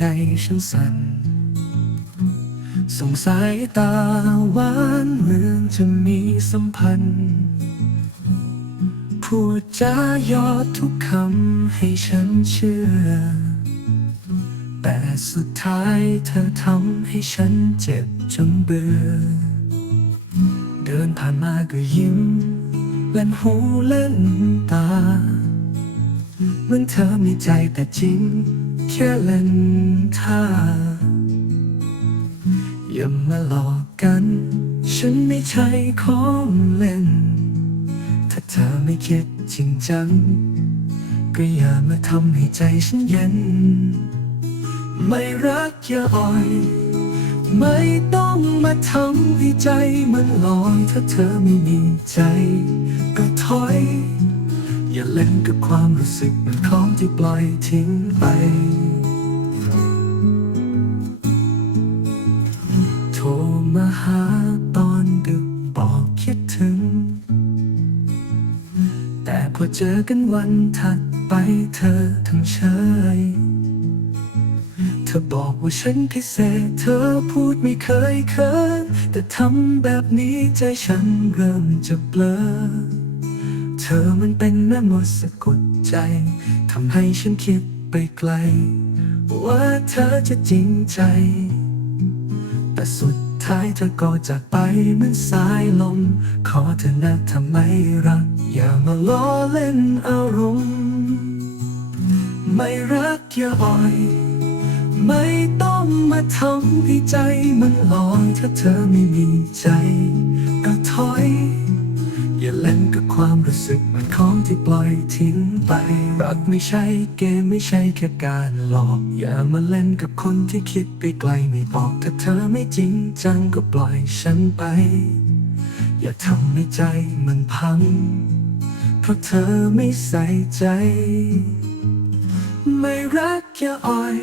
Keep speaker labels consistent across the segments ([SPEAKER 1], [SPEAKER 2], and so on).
[SPEAKER 1] ใจฉันสั่นสงสายตาหวานเหมือนจะมีสัมพันธ์ พูดจายอดทุกคำให้ฉันเชื่อ แต่สุดท้ายเธอทำให้ฉันเจ็บจนเบื่อ เดินผ่านมาก็ยิ้มเล่นหูเล่นตา เหมือนเธอมีใจแต่จริง แค่เล่นท่าอย่ามาหลอกกัน ฉันไม่ใช่ของเล่น ถ้าเธอไม่คิดจริงจัง ก็อย่ามาทำให้ใจฉันเย็น ไม่รักอย่าอ่อย ไม่ต้องมาทำให้ใจมันลอย ถ้าเธอไม่มีใจ ก็ถอย อย่าเล่นกับความรู้สึกเหมันของที่ปล่อยทิ้งไป โทรมาหาตอนดึกบอกคิดถึง แต่พอเจอกันวันถัดไปเธอทั้งเฉยเธอบอกว่าฉันพิเศษ เธอพูดไม่เคยเคินแต่ทำแบบนี้ใจฉันเริ่มจะเบลอ ธอมันเป็นแม่มดสะกดใจ ทำให้ฉันคิดไปไกล ว่าเธอจะจริงใจ แต่สุดท้ายเธอก็จากไปเหมือนสายลม ขอเธอนะทำไมรัก อย่ามาล้อเล่นอารมณ์ ไม่รักอย่าอ่อย ไม่ต้องมาทำให้ใจมันลอยถ้าเธอไม่มีใจ ก็ถอย ไม่ใช่เกมไม่ใช่แค่การหลอก อย่ามาเล่นกับคนที่คิดไปไกลไม่บอกถ้าเธอไม่จริงจังก็ปล่อยฉันไป อย่าทำให้ใจมันพัง เพราะเธอไม่ใส่ใจ ไม่รักอย่าอ่อย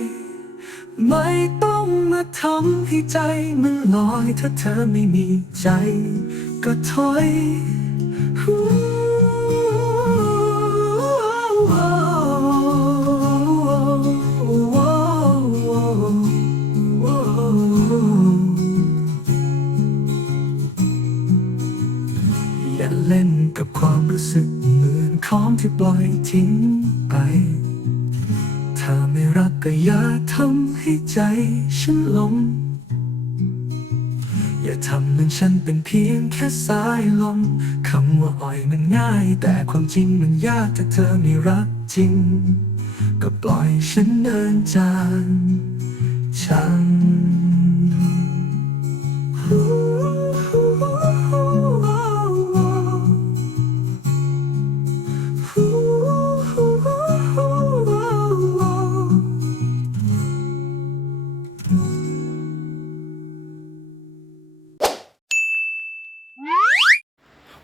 [SPEAKER 1] ไม่ต้องมาทำให้ใจมันลอย ถ้าเธอไม่มีใจ ก็ถอย สึกเหมือนของที่ปล่อยทิ้งไป ถ้าไม่รักก็อย่าทำให้ใจฉันหลง อย่าทำเหมือนฉันเป็นเพียงแค่สายลมคำว่าอ่อยมันง่าย แต่ความจริงมันยากถ้าเธอไม่รักจริง ก็ปล่อยฉันเดินจากฉัน